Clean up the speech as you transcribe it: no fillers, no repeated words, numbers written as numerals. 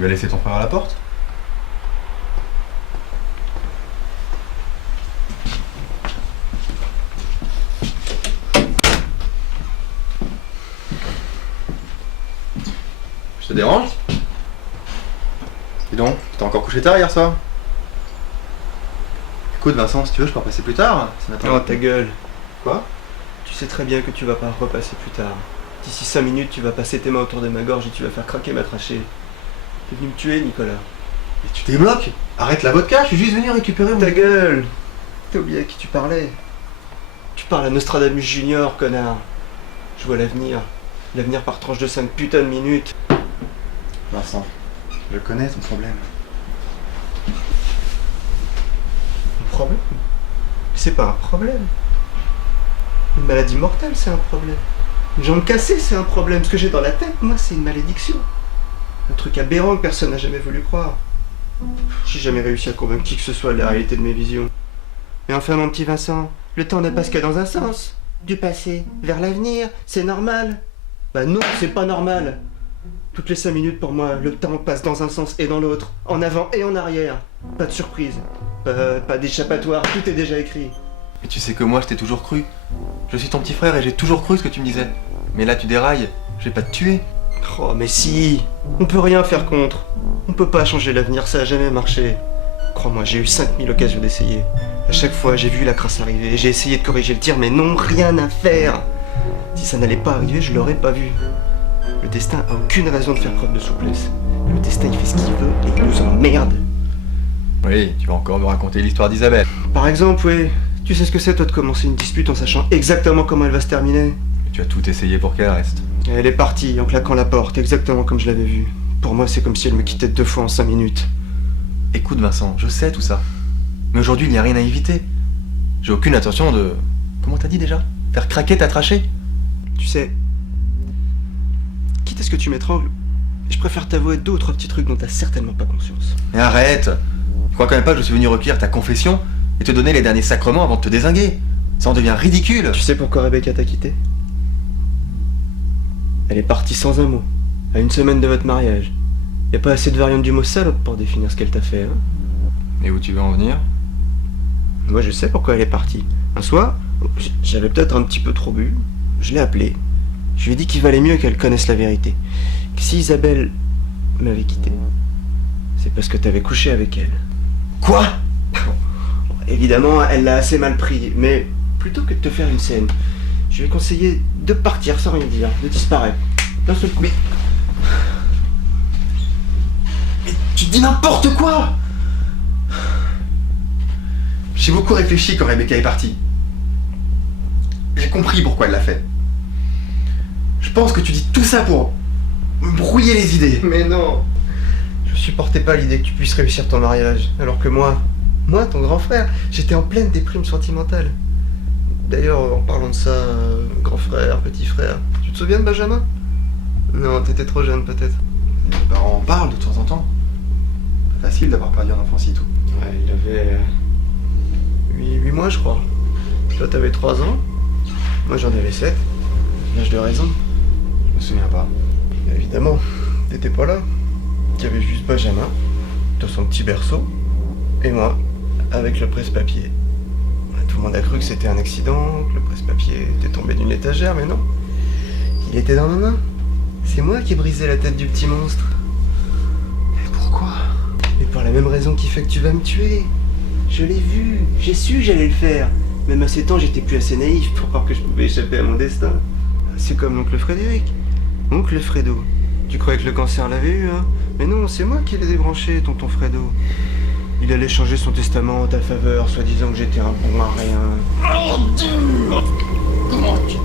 Tu vas laisser ton frère à la porte? Je te dérange? Dis donc, t'es encore couché tard hier soir? Écoute Vincent, si tu veux, je peux repasser plus tard. Oh ta gueule. Quoi? Tu sais très bien que tu vas pas repasser plus tard. D'ici 5 minutes, tu vas passer tes mains autour de ma gorge et tu vas faire craquer ma trachée. T'es venu me tuer, Nicolas. Mais tu débloques! Arrête la vodka, je suis juste venu récupérer mon... Ta gueule! T'as oublié à qui tu parlais? Tu parles à Nostradamus Junior, connard. Je vois l'avenir. L'avenir par tranche de 5 putains de minutes. Vincent, je connais ton problème. Un problème? C'est pas un problème. Une maladie mortelle, c'est un problème. Une jambe cassée, c'est un problème. Ce que j'ai dans la tête, moi, c'est une malédiction. Un truc aberrant que personne n'a jamais voulu croire. J'ai jamais réussi à convaincre qui que ce soit de la réalité de mes visions. Mais enfin, mon petit Vincent, le temps ne passe que dans un sens. Du passé vers l'avenir, c'est normal. Bah non, c'est pas normal. Toutes les 5 minutes pour moi, le temps passe dans un sens et dans l'autre, en avant et en arrière. Pas de surprise, pas d'échappatoire, tout est déjà écrit. Mais tu sais que moi, je t'ai toujours cru. Je suis ton petit frère et j'ai toujours cru ce que tu me disais. Mais là, tu dérailles. Je vais pas te tuer. Oh mais si, on peut rien faire contre. On peut pas changer l'avenir, ça a jamais marché. Crois-moi, j'ai eu 5000 occasions d'essayer. À chaque fois, j'ai vu la crasse arriver, j'ai essayé de corriger le tir, mais non, rien à faire. Si ça n'allait pas arriver, je l'aurais pas vu. Le destin a aucune raison de faire preuve de souplesse. Le destin, il fait ce qu'il veut et il nous emmerde. Oui, tu vas encore me raconter l'histoire d'Isabelle. Par exemple, oui, tu sais ce que c'est toi de commencer une dispute en sachant exactement comment elle va se terminer? Mais tu as tout essayé pour qu'elle reste. Elle est partie en claquant la porte, exactement comme je l'avais vue. Pour moi, c'est comme si elle me quittait 2 fois en 5 minutes. Écoute Vincent, je sais tout ça. Mais aujourd'hui, il n'y a rien à éviter. J'ai aucune intention de... Comment t'as dit déjà? Faire craquer ta trachée? Tu sais, quitte à ce que tu m'étrangles, je préfère t'avouer 2 ou 3 petits trucs dont t'as certainement pas conscience. Mais arrête! Tu crois quand même pas que je suis venu recueillir ta confession et te donner les derniers sacrements avant de te dézinguer? Ça en devient ridicule! Tu sais pourquoi Rebecca t'a quitté? Elle est partie sans un mot, à 1 semaine de votre mariage. Y a pas assez de variantes du mot salope pour définir ce qu'elle t'a fait, hein? Et où tu veux en venir? Moi je sais pourquoi elle est partie. Un soir, j'avais peut-être un petit peu trop bu, je l'ai appelée. Je lui ai dit qu'il valait mieux qu'elle connaisse la vérité. Que si Isabelle m'avait quitté, c'est parce que t'avais couché avec elle. Quoi? Évidemment, elle l'a assez mal pris, mais plutôt que de te faire une scène, je lui ai conseillé de partir sans rien dire, de disparaître. D'un seul coup. Mais tu dis n'importe quoi! J'ai beaucoup réfléchi quand Rebecca est partie. J'ai compris pourquoi elle l'a fait. Je pense que tu dis tout ça pour me brouiller les idées. Mais non, je supportais pas l'idée que tu puisses réussir ton mariage, alors que moi, ton grand frère, j'étais en pleine déprime sentimentale. D'ailleurs, en parlant de ça, grand frère, petit frère, tu te souviens de Benjamin? Non, t'étais trop jeune peut-être. Mes parents en parlent de temps en temps. Pas facile d'avoir perdu un enfant si tôt. Ouais, il avait 8 mois je crois. Toi t'avais 3 ans, moi j'en avais 7. L'âge de raison. Je me souviens pas. Évidemment, t'étais pas là. Il y avait juste Benjamin, dans son petit berceau, et moi, avec le presse-papier. Tout le monde a cru que c'était un accident, que le presse-papier était tombé d'une étagère, mais non. Il était dans ma main. C'est moi qui ai brisé la tête du petit monstre. Mais pourquoi? Mais pour la même raison qui fait que tu vas me tuer. Je l'ai vu, j'ai su que j'allais le faire. Même à 7 ans, j'étais plus assez naïf pour croire que je pouvais échapper à mon destin. C'est comme l'oncle Frédéric. Oncle Fredo. Tu croyais que le cancer l'avait eu, hein? Mais non, c'est moi qui l'ai débranché, tonton Fredo. Il allait changer son testament en ta faveur, soi-disant que j'étais un bon à rien. Oh Dieu! Comment tu...